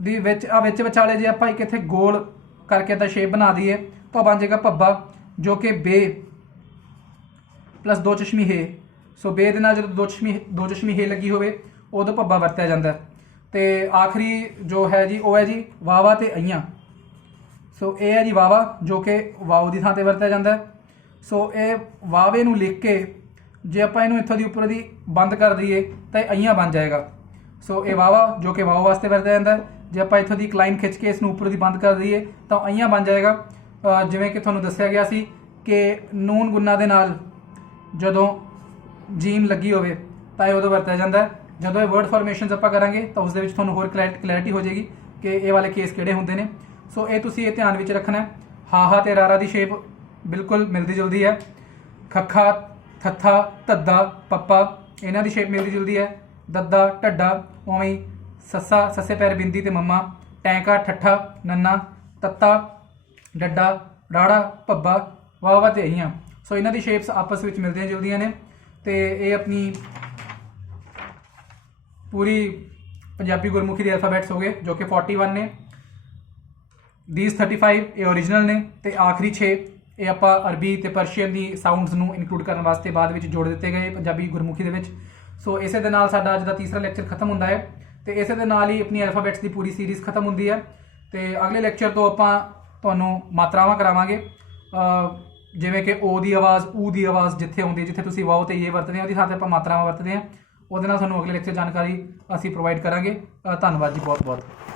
ਦੀ ਵਿੱਚ ਵਿਚਾਲੇ ਜੇ ਆਪਾਂ ਇੱਕ ਇੱਥੇ ਗੋਲ ਕਰਕੇ ਤਾਂ ਸ਼ੇਪ ਬਣਾ ਦਈਏ ਤਾਂ ਬਣ ਜਾਏਗਾ ਭੱਬਾ, ਜੋ ਕਿ ਬੇ ਪਲੱਸ ਦੋ ਚਸ਼ਮੀ ਹੇ। ਸੋ ਬੇ ਦੇ ਨਾਲ ਜਦੋਂ ਦੋ ਚਸ਼ਮੀ ਹੇ ਲੱਗੀ ਹੋਵੇ ਉਦੋਂ ਭੱਬਾ ਵਰਤਿਆ ਜਾਂਦਾ। ਤੇ ਆਖਰੀ ਜੋ ਹੈ ਜੀ ਉਹ ਹੈ ਜੀ ਵਾਵਾ ਤੇ ਅਈਆਂ। ਸੋ ਇਹ ਹੈ ਜੀ ਵਾਵਾ, ਜੋ ਕਿ ਵਾਓ ਦੀ ਥਾਂ ਤੇ ਵਰਤਿਆ ਜਾਂਦਾ। ਸੋ ਇਹ ਵਾਵੇ ਨੂੰ ਲਿਖ ਕੇ ਜੇ ਆਪਾਂ ਇਹਨੂੰ ਇੱਥੋਂ ਦੀ ਉੱਪਰ ਦੀ ਬੰਦ ਕਰ ਦਈਏ ਤਾਂ ਇਹ ਅਈਆਂ ਬਣ ਜਾਏਗਾ। ਸੋ ਇਹ ਵਾਵਾ, ਜੋ ਕਿ ਵਾਓ ਵਾਸਤੇ ਵਰਤਿਆ ਜਾਂਦਾ। ਜੇ ਆਪਾਂ ਇੱਥੋਂ ਦੀ ਇੱਕ ਲਾਈਨ ਖਿੱਚ ਕੇ ਇਸ ਨੂੰ ਉੱਪਰ ਦੀ ਬੰਦ ਕਰ ਦਈਏ ਤਾਂ ਅਈਆਂ ਬਣ ਜਾਏਗਾ। ਜਿਵੇਂ ਕਿ ਤੁਹਾਨੂੰ ਦੱਸਿਆ ਗਿਆ ਸੀ ਕਿ ਨੂਨ ਗੁੰਨਾ ਦੇ ਨਾਲ ਜਦੋਂ ਜੀਮ ਲੱਗੀ ਹੋਵੇ ਤਾਂ ਇਹ ਉਦੋਂ ਵਰਤਿਆ ਜਾਂਦਾ। ਜਦੋਂ ਇਹ ਵਰਡ ਫਾਰਮੇਸ਼ਨਸ ਆਪਾਂ ਕਰਾਂਗੇ ਤਾਂ ਉਸ ਦੇ ਵਿੱਚ ਤੁਹਾਨੂੰ ਹੋਰ ਕਲੈਰਿਟੀ ਹੋ ਜਾਏਗੀ ਕਿ ਇਹ ਵਾਲੇ ਕੇਸ ਕਿਹੜੇ ਹੁੰਦੇ ਨੇ। ਸੋ ਇਹ ਤੁਸੀਂ ਇਹ ਧਿਆਨ ਵਿੱਚ ਰੱਖਣਾ। ਹਾਹਾ ਤੇ ਰਾਰਾ ਦੀ ਸ਼ੇਪ ਬਿਲਕੁਲ ਮਿਲਦੀ ਜੁਲਦੀ ਹੈ। ਖੱਖਾ, ਥੱਥਾ, ਧੱਦਾ, ਪੱਪਾ, ਇਹਨਾਂ ਦੀ ਸ਼ੇਪ ਮਿਲਦੀ ਜੁਲਦੀ ਹੈ। ਦੱਦਾ, ਢੱਡਾ, ਉਵੇਂ ਹੀ ਸੱਸਾ, ਸੱਸੇ ਪੈਰ ਬਿੰਦੀ ਤੇ ਮੰਮਾ, ਟੈਂਕਾ, ਠੱਠਾ, ਨੰਨਾ, ਤੱਤਾ, ਡੱਡਾ, ਡਾੜਾ, ਭੱਬਾ, ਵਾਵਾ ਤੇ ਅਹੀਆਂ। ਸੋ ਇਹਨਾਂ ਦੀ ਸ਼ੇਪਸ ਆਪਸ ਵਿੱਚ ਮਿਲਦੀਆਂ ਜੁਲਦੀਆਂ ਨੇ। ਤੇ ਇਹ ਆਪਣੀ ਪੂਰੀ ਪੰਜਾਬੀ ਗੁਰਮੁਖੀ ਦੇ ਅਲਫਾਬੈਟਸ ਹੋ ਗਏ, ਜੋ ਕਿ 41 ਨੇ। these 35 ਇਹ ਓਰੀਜਨਲ ਨੇ, ਤੇ ਆਖਰੀ 6 ਇਹ ਆਪਾਂ ਅਰਬੀ ਤੇ ਪਰਸ਼ੀਅਨ ਦੀ ਸਾਊਂਡਸ ਨੂੰ ਇਨਕਲੂਡ ਕਰਨ ਵਾਸਤੇ ਬਾਅਦ ਵਿੱਚ ਜੋੜ ਦਿੱਤੇ ਗਏ ਪੰਜਾਬੀ ਗੁਰਮੁਖੀ ਦੇ ਵਿੱਚ। ਸੋ ਇਸੇ ਦੇ ਨਾਲ ਸਾਡਾ ਅੱਜ ਦਾ ਤੀਸਰਾ ਲੈਕਚਰ ਖਤਮ ਹੁੰਦਾ ਹੈ, ਤੇ ਇਸੇ ਦੇ ਨਾਲ ਹੀ ਆਪਣੀ ਅਲਫਾਬੈਟਸ ਦੀ ਪੂਰੀ ਸੀਰੀਜ਼ ਖਤਮ ਹੁੰਦੀ ਹੈ। ਤੇ ਅਗਲੇ ਲੈਕਚਰ ਤੋਂ ਆਪਾਂ ਤੁਹਾਨੂੰ ਮਾਤਰਾਵਾਂ ਕਰਾਵਾਂਗੇ, ਜਿਵੇਂ ਕਿ ਓ ਦੀ ਆਵਾਜ਼, ਊ ਦੀ ਆਵਾਜ਼ ਜਿੱਥੇ ਆਉਂਦੀ, ਜਿੱਥੇ ਤੁਸੀਂ ਵਾਓ ਤੇ ਇਹ ਵਰਤਦੇ ਹੋ ਉਹਦੀ ਥਾਂ ਤੇ ਆਪਾਂ ਮਾਤਰਾਵਾਂ ਵਰਤਦੇ ਹਾਂ। ਉਹਦੇ ਨਾਲ ਤੁਹਾਨੂੰ ਅਗਲੇ ਲੈਕਚਰ ਜਾਣਕਾਰੀ ਅਸੀਂ ਪ੍ਰੋਵਾਈਡ ਕਰਾਂਗੇ। ਧੰਨਵਾਦ ਜੀ ਬਹੁਤ ਬਹੁਤ।